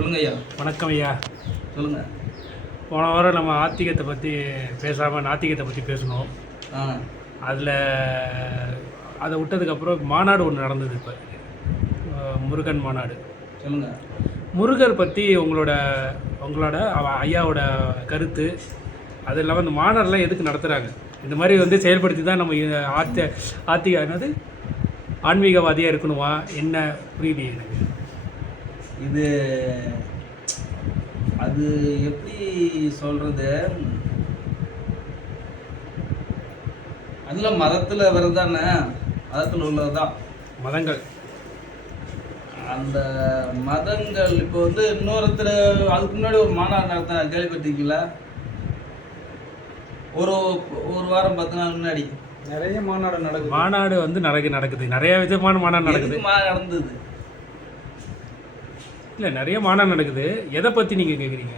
சொல்லுங்க ஐயா. வணக்கம் ஐயா. சொல்லுங்க. போன வாரம் நம்ம ஆத்திகத்தை பற்றி பேசாமல் நாத்திகத்தை பற்றி பேசணும். அதில் அதை விட்டதுக்கப்புறம் மாநாடு ஒன்று நடந்தது. இப்போ முருகன் மாநாடு. சொல்லுங்க. முருகர் பற்றி உங்களோட ஐயாவோட கருத்து, அது இல்லாமல் இந்த மாநாடெலாம் எதுக்கு நடத்துகிறாங்க? இந்த மாதிரி வந்து செயல்படுத்தி தான் நம்ம ஆத்திக என்னது ஆன்மீகவாதியாக இருக்கணுமா என்ன புரியுது எனக்கு. இது அது எப்படி சொல்கிறது, அதில் மதத்தில் வருதானே, மதத்தில் உள்ளது தான் மதங்கள். அந்த மதங்கள் இப்போ வந்து இன்னொருத்தர் அதுக்கு முன்னாடி ஒரு மாநாடு நடத்த கேள்விப்பட்டிருக்கீங்களா? ஒரு வாரம் 10 நாள் முன்னாடி நிறைய மாநாடு நடக்குது. மாநாடு வந்து நடக்குது நிறைய விதமான மாநாடு நடக்குது. நடந்தது இல்லை, நிறைய மாநாடு நடக்குது. எதை பற்றி நீங்கள் கேட்குறீங்க?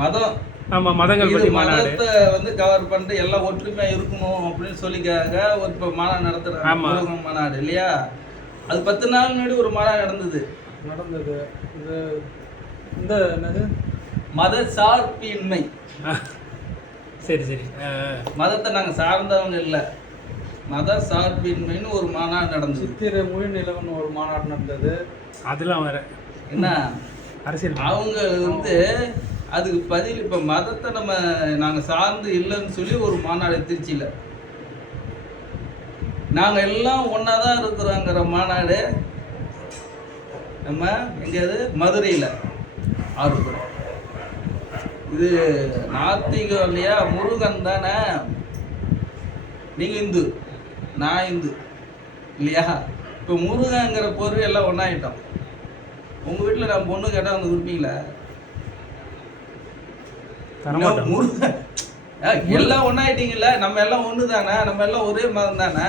மதம். ஆமாம், மதங்கள் பற்றி மாநாடு வந்து கவர் பண்ணிட்டு எல்லாம் ஒற்றுமையாக இருக்கணும் அப்படின்னு சொல்லிக்காக ஒரு இப்போ மாநாடு நடத்துகிறாங்க. ஆமாம், மாநாடு இல்லையா? அது 10 நாள் முன்னாடி ஒரு மாநாடு நடந்தது. இது இந்த என்னது மத சார்பின்மை. சரி சரி. மதத்தை நாங்கள் சார்ந்தவங்க இல்லை, மத சார்பின்மைன்னு ஒரு மாநாடு நடந்தது. சித்திரை மொழி நிலவன் ஒரு மாநாடு நடந்தது. அதெல்லாம் வேற என்ன அரசியல். அவங்க வந்து அதுக்கு பதில் இப்போ மதத்தை நாங்கள் சார்ந்து இல்லைன்னு சொல்லி ஒரு மாநாடு திருச்சியில் நாங்கள் எல்லாம் ஒன்றா தான் இருக்கிறோங்கிற மாநாடு நம்ம எங்கேயாவது மதுரையில் ஆர்வப்படுறோம். இது நாத்திகம் இல்லையா? முருகன் தானே. நீங்கள் இந்து, நான் இந்து இல்லையா? இப்போ முருகங்கிற பொருள் எல்லாம் ஒன்றாயிட்டோம். உங்கள் வீட்டில் நான் பொண்ணு கேட்டால் வந்து கொடுப்பீங்களா? முருகன் எல்லாம் ஒன்றாயிட்டீங்களா? நம்ம எல்லாம் ஒன்று தானே, நம்ம எல்லாம் ஒரே மதம் தானே.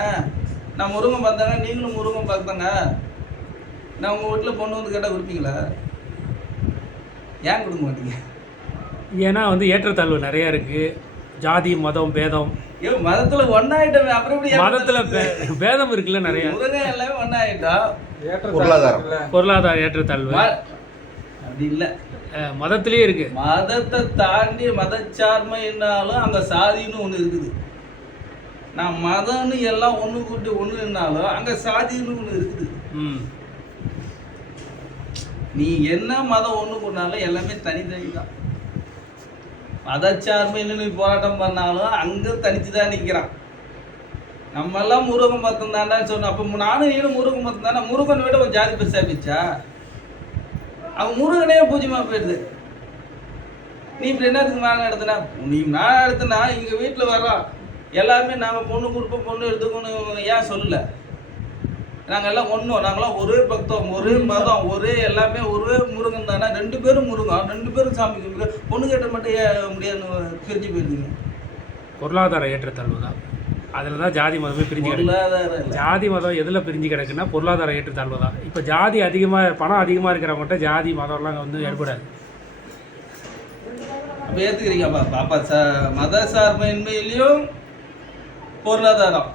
நான் முருகன் பார்த்தாங்க, நீங்களும் முருகன் பார்த்தாங்க. நான் உங்கள் வீட்டில் பொண்ணு வந்து கேட்டால் கொடுப்பீங்களா? ஏன் கொடுக்க மாட்டீங்க? ஏன்னா வந்து ஏற்றத்தாழ்வு நிறையா இருக்குது. ஜாதி மதம் பேதம். மதத்துல ஒன்னாயிட்டோம். அப்புறம் எப்படி மதத்துல பேதம் இருக்குல்ல நிறைய. முருகன் எல்லாமே ஒன்னாயிட்டோம். பொருளாதார ஏற்றத்தாழ்வு அப்படி இல்லை, மதத்திலேயே இருக்கு. மதத்தை தாண்டி மதச்சார்மைன்னாலும் அங்க சாதின்னு ஒண்ணு இருக்குது. நான் மதம்னு எல்லாம் ஒண்ணு கூட்டி ஒண்ணுனாலும் அங்க சாதின்னு ஒண்ணு இருக்குது. நீ என்ன மதம் ஒண்ணு கூட்டினாலும் எல்லாமே தனித்தனி தான். மதச்சார்மைன்னு நீ போராட்டம் பண்ணாலும் அங்கே தனிச்சு தான் நிற்கிறான். நம்ம எல்லாம் முருகன் மதம் தாண்டான்னு சொன்னோம். அப்போ நானும் நீனும் முருகன் மதம் தானே. முருகன் விட ஒரு ஜாதி பெருசா போச்சா? அவன் முருகனே பூஜ்யமா போயிடுது. நீ இப்படி என்னத்துக்கு மாநாடு நடத்தினா? நீ மாநாடு நடத்தினா இங்கே வீட்டில் வர்றோம் எல்லாருமே நாங்கள் பொண்ணு கொடுப்போம், பொண்ணு எடுத்துக்கணும் ஏன் சொல்லலை? நாங்கள் எல்லாம் ஒன்றும், நாங்களாம் ஒரே பக்தம், ஒரே மதம், ஒரே எல்லாமே ஒரே முருகன் தானே. 2 பேரும் முருகன், 2 பேரும் சாமி கும்பிடு. பொண்ணு கேட்ட மட்டும் ஏன் முடியாதுன்னு பிரிஞ்சு போயிருந்தீங்க. பொருளாதார ஏற்றத்தாழ்வு தான். அதில் தான் ஜாதி மதமே பிரிஞ்சு கிடக்கு. ஜாதி மதம் எதில் பிரிஞ்சு கிடக்குன்னா பொருளாதார ஏற்றத்தாழ்வு தான். இப்போ ஜாதி அதிகமாக, பணம் அதிகமாக இருக்கிறவங்கள்ட்ட ஜாதி மதம்லாம் வந்து ஏற்படாது. அப்போ ஏற்றுக்கிறீங்கப்பா பாப்பா மத சார்பின்மையிலையும் பொருளாதாரம்,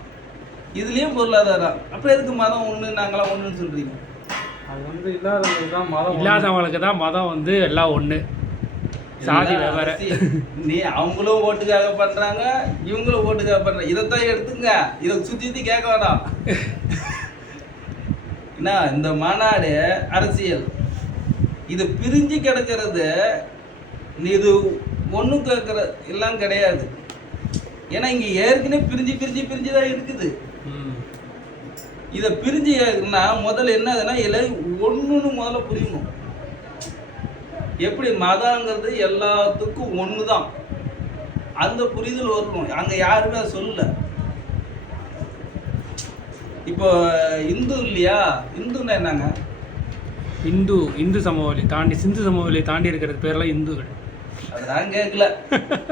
இதுலேயும் பொருளாதாரம். அப்போ எதுக்கு மதம் ஒன்று நாங்களாம் ஒன்றுன்னு சொல்கிறீங்க? அது வந்து இல்லாதவங்களுக்கு தான் மதம், இல்லாதவங்களுக்கு தான் மதம் வந்து எல்லாம் ஒன்று, சாதி வேற. நீ அவங்களும் ஓட்டுக்காக பண்ணுறாங்க, இவங்களும் ஓட்டுக்காக பண்ணுறாங்க. இதைத்தான் எடுத்துங்க, இதை சுற்றி கேட்க வேணாம். என்ன இந்த மாநாடு அரசியல் இது பிரிஞ்சு கிடக்கிறது. நீ இது ஒன்றும் கேட்குற எல்லாம் கிடையாது. ஏன்னா இங்கே ஏற்கனவே பிரிஞ்சு பிரிஞ்சு பிரிஞ்சு தான் இருக்குது. இதை பிரிஞ்சுனா முதல்ல என்னதுன்னா இதில் ஒன்றுன்னு முதல்ல புரியணும். எப்படி மதங்கிறது எல்லாத்துக்கும் ஒன்று தான், அந்த புரிதல் வரணும். அங்கே யாருமே அதை சொல்லலை. இப்போ இந்து இல்லையா? இந்துன்னா என்னங்க? இந்து சமவெளி தாண்டி, சிந்து சமவெளி தாண்டி இருக்கிறது பேரெல்லாம் இந்துக்கள். அதான் கேட்கல.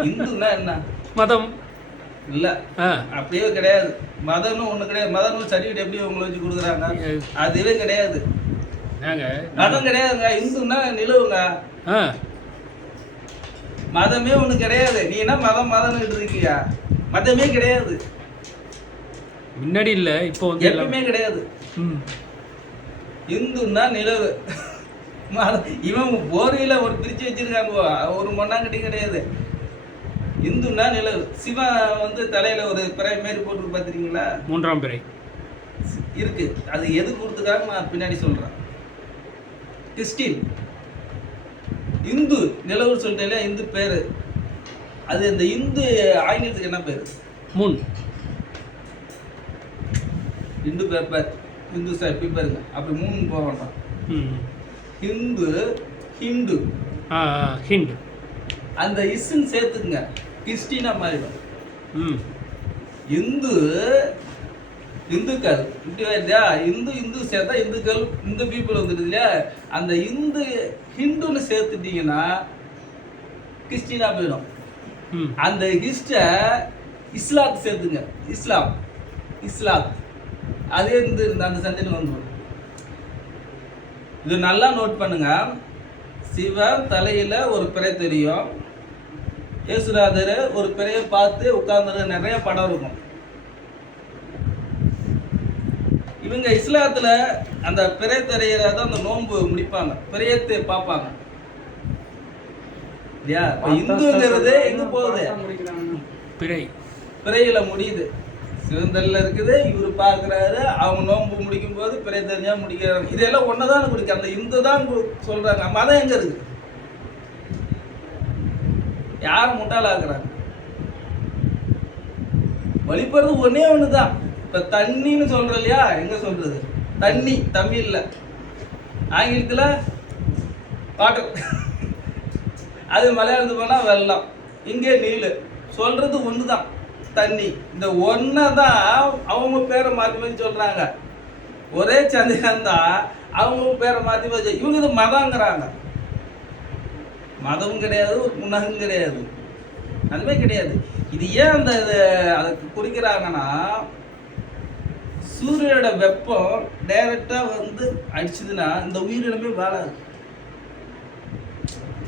இந்துன்னா என்ன? மதம் இல்லை, அப்படியே கிடையாது. மதம்னு ஒன்று கிடையாது. மதம்னு சர்டிஃபிகேட் எப்படி உங்களை வச்சு கொடுக்குறாங்க? அதுவே கிடையாது. மதம் கிடையாதுங்க. இந்துன்னா நிலவுங்க. மதமே ஒன்று கிடையாது. நீ என்ன மதம்னு இருக்கியா? மதமே கிடையாது. முன்னாடி இல்லை, இப்போ வந்து எப்பவுமே கிடையாது. இந்துன்னா நிலவு. இவன் போர்வையில் ஒரு பிரித்து வச்சிருக்காங்க, ஒரு மண்ணாங்கட்டி கிடையாது. இந்துன்னா நிலவு. சிவன் வந்து தலையில ஒரு பிறை மாரி போட்டு பார்த்துருக்கீங்களா? 3ஆம் பிறை இருக்கு. அது எது கொடுத்துருக்காங்க நான் பின்னாடி சொல்றேன். கிறிஸ்டின் இந்து நிலவுன்னு சொல்லிட்டேன், இந்து பேரு. அது இந்த இந்து ஆங்கிலத்துக்கு என்ன பேரு? Moon. Hindu paper, Hindu sir எப்படி பாருங்க, அப்படி மூணு போக வேண்டாம். ஹிந்து, ஹிந்து, ஹிந்து, அந்த இஸ்ன்னு சேர்த்துக்குங்க, கிறிஸ்டினா மாறிடும். இந்து இந்துக்கள் இப்படி இல்லையா, இந்து இந்து சேர்த்தா இந்துக்கள், இந்த பீப்புள் வந்துடுது இல்லையா. அந்த இந்து ஹிந்துன்னு சேர்த்துட்டீங்கன்னா கிறிஸ்டினா போயிடும். அந்த ஹிஸ்ட இஸ்லாத்து சேர்த்துங்க, இஸ்லாம், இஸ்லாம், அதே இருந்து அந்த சந்தையில் வந்துடும். இது நல்லா நோட் பண்ணுங்க. சிவன் தலையில ஒரு பிறை தெரியும், இயேசுநாதர் ஒரு பிறையை பார்த்து உட்கார்ந்து நிறைய படம் இருக்கும். இவங்க இஸ்லாத்துல அந்த பிறை தெரியறத அந்த நோன்பு முடிப்பாங்க, பிறையத்தை பார்ப்பாங்க இல்லையா. இந்துங்கிறது எங்க போகுது? பிறை, பிறையில முடியுது. சிவந்தல்ல இருக்குது, இவரு பார்க்குறாரு, அவங்க நோன்பு முடிக்கும் போது பிறை தெரிஞ்சா முடிக்கிறாங்க. இதெல்லாம் ஒன்னதான் குடிக்க, அந்த இந்து தான் சொல்றாங்க. மதம் எங்க இருக்கு? யாரும் முட்டாளாக்குறாங்க? வழிபடுறது ஒன்னே ஒண்ணுதான். இப்ப தண்ணின்னு சொல்ற இல்லையா, எங்க சொல்றது? தண்ணி தமிழ்ல, ஆங்கிலத்துல வாட்டர், அது மலையாளத்துக்கு போனா வெள்ளம், இங்கே நீல். சொல்றது ஒண்ணுதான், தண்ணி. இந்த ஒன்னதான் அவங்க பேரை மாற்றி மாற்றி சொல்றாங்க. ஒரே சந்திரன் தான், அவங்க பேரை மாற்றி மாற்றி. இவங்க இது மதங்கிறாங்க. மதமும் கிடையாது, ஒரு புண்ணகம் கிடையாது, அதுவே கிடையாது. இது ஏன் அந்த அதுக்கு குறிக்கிறாங்கன்னா, சூரியனோட வெப்பம் டைரக்டா வந்து அடிச்சதுன்னா இந்த உயிரினமே வாழாது.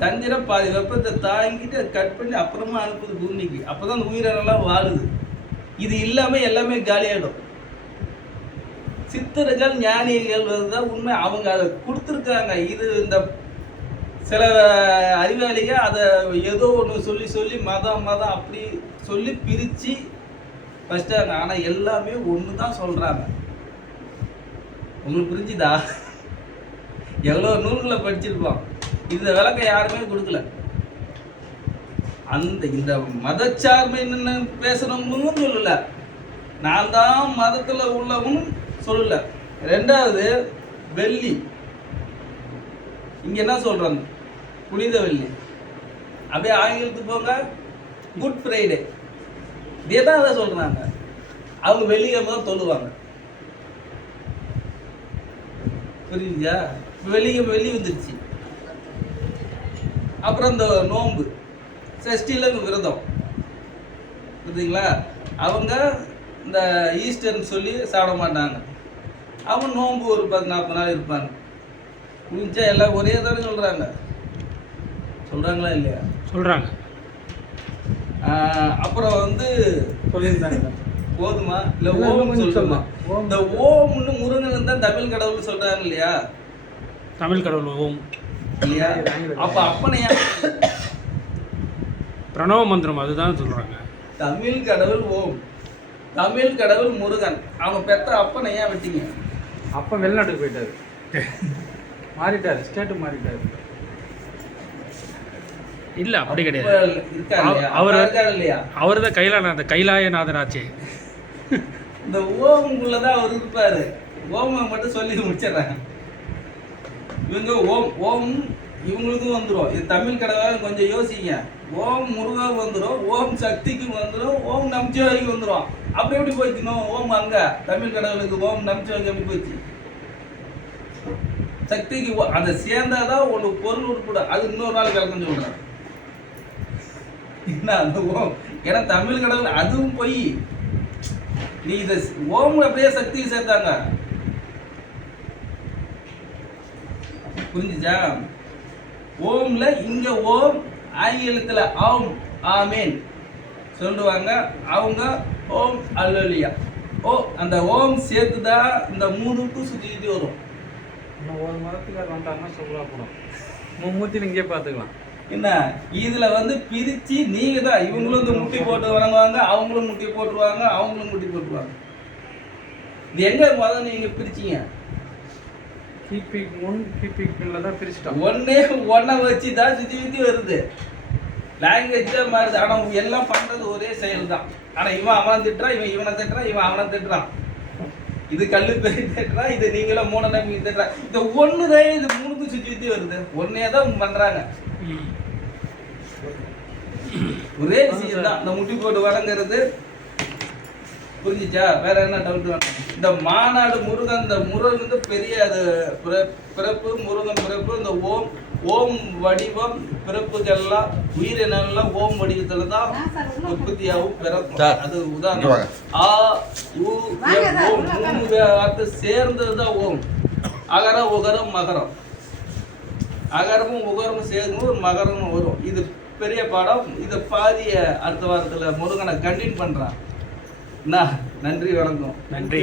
சந்திரன் பாதி வெப்பத்தை தாங்கிட்டு கட் பண்ணி அப்புறமா அனுப்புது பூமிக்கு, அப்பதான் அந்த உயிரினம்லாம் வாழுது. இது இல்லாம எல்லாமே காலியாயிடும். சித்தர்கள் ஞானிகள் தான் உண்மை, அவங்க அதை கொடுத்துருக்காங்க. இது இந்த சில அறிவாளிக அதை ஏதோ ஒன்று சொல்லி சொல்லி மதம் மதம் அப்படி சொல்லி பிரித்து வச்சிட்டாங்க. ஆனால் எல்லாமே ஒன்று தான் சொல்கிறாங்க. உங்களுக்கு புரிஞ்சுதா? எவ்வளோ நூல்களை படிச்சிருப்போம், இந்த விளக்கம் யாருமே கொடுக்கல. அந்த இந்த மதச்சார்பைன்னு பேசுகிறவங்களும் சொல்லலை, நான் தான் மதத்தில் உள்ளவனும் சொல்லலை. ரெண்டாவது வெள்ளி, இங்கே என்ன சொல்கிறாங்க? புனித வெள்ளி. அப்படியே ஆங்கிலத்துக்கு போங்க, குட் ஃப்ரைடே, இதே தான் அதை சொல்கிறாங்க. அவங்க வெள்ளிக்கிழமை தான் தொழுவாங்க. புரியுதா? வெள்ளிக்கிழமை வெள்ளி வந்துருச்சு. அப்புறம் இந்த நோன்பு சஷ்டியில் விரதம், புரியுதுங்களா? அவங்க இந்த ஈஸ்டர்னு சொல்லி சாப்பிட மாட்டாங்க. அவங்க நோன்பு ஒரு 10-40 நாள் இருப்பாங்க. முடிஞ்சா எல்லாம் ஒரே தானே சொல்கிறாங்க, சொல்கிறாங்களா இல்லையா? சொல்கிறாங்க. அப்புறம் வந்து சொல்லியிருந்தாங்க. போதுமா? இல்லை ஓம் சொல்லலாம். இந்த ஓம்னு முருகன் தான் தமிழ் கடவுள்னு சொல்கிறாங்க இல்லையா? தமிழ் கடவுள் ஓம் இல்லையா? அப்போ அப்பனையா பிரணவ மந்திரம் அதுதான் சொல்கிறாங்க. தமிழ் கடவுள் ஓம், தமிழ் கடவுள் முருகன். அவங்க பெற்ற அப்பனை ஏன் விட்டீங்க? அப்போ வெளிநாட்டுக்கு போயிட்டாரு, மாறிட்டாரு, ஸ்டேட்டு மாறிட்டாரு. இல்லை அப்படி கிடையாது. அவர் தான் அந்த கைலாயநாதன் ஆச்சு. இந்த ஓமுக்குள்ளதான் அவர் இருப்பாரு. ஓமை மட்டும் சொல்லி முடிச்சிடறாங்க இவங்க. ஓம் ஓம் இவங்களுக்கும் வந்துடும். இது தமிழ் கடவுள் கொஞ்சம் யோசிங்க. ஓம் முருகாவுக்கு வந்துடும், ஓம் சக்திக்கும் வந்துடும், ஓம் நமச்சிவாய்க்கு வந்துடும். அப்படி எப்படி போய்க்கணும்? ஓம் அங்க தமிழ் கடவுளுக்கு ஓம் நமச்சிவாய்க்கு எப்படி போச்சு? சக்திக்கு அந்த சேர்ந்தாதான் ஒரு பொருள் உட்பட. அது இன்னொரு நாள் விளக்கம் சொல்றேன். என்ன அந்த ஓம், ஏன்னா தமிழ் கடவுள் அதுவும் போய் நீ இதை ஓம் அப்படியே சக்தியை சேர்த்தாங்க. புரிஞ்சுச்சா? ஓம்ல இங்க ஓம், ஆங்கிலத்துல ஆம் ஆமேன் சொல்லுவாங்க அவங்க. ஓம் அல்லலியா, ஓ அந்த ஓம் சேர்த்துதான் இந்த 3க்கும் சுத்தி வரும். இன்னும் ஒரு மதத்துக்கார் வந்துட்டாங்கன்னா சூப்பராக போடும். மூர்த்தியில் இங்கே பார்த்துக்கலாம். என்ன இதுல வந்து பிரிச்சு நீங்க தான் இவங்களும் இந்த முட்டி போட்டு வணங்குவாங்க, அவங்களும் முட்டி போட்டுருவாங்க, அவங்களும் முட்டி போட்டுருவாங்க. இது எங்க முதல்ல நீங்க பிரிச்சீங்க? கிபிக்கு முன் கிபிக்கு பின்னில் தான் பிரிச்சுட்டோம். ஒன்றை வச்சு தான் சுற்றி வருது. லாங்குவேஜ் தான் மாறுது, ஆனால் எல்லாம் பண்றது ஒரே செயல் தான். ஆனால் இவன் அவனை திட்டுறான், இவன் இவனை திட்டுறான், இவன் அவனை திட்டுறான். இது கல்லு பெரிய திட்டுறான், இது நீங்களும் மூணு நம்பிக்கை திட்டுறான். இந்த ஒண்ணுதான் இது மூணுக்கும் சுற்றி வருது. ஒன்னே தான் பண்றாங்க. ஒரே விஷயம் தான் இந்த முட்டி போட்டு வழங்குறது. புரிஞ்சிச்சா? வேற என்ன டவுட் வேணும்? இந்த மாநாடு முருகன், இந்த முருகன் வந்து பெரிய அது பிறப்பு, முருகன் பிறப்பு. இந்த ஓம் வடிவம் பிறப்புக்கெல்லாம் உயிரினெல்லாம் ஓம் வடிவத்துல தான் உற்பத்தியாகவும் பிறக்கும். அது உதாரணம். ஆ ஊ ஓம் மூணு வார்த்தை சேர்ந்தது தான் ஓம். அகரம் உகரம் மகரம். அகரமும் உகரமும் சேர்ந்து மகரமும் வரும். இது பெரிய பாடம். இதை பாதிய அடுத்த வாரத்தில் முருகனை கண்டினியூ பண்றான். நன்றி, வணக்கம். நன்றி.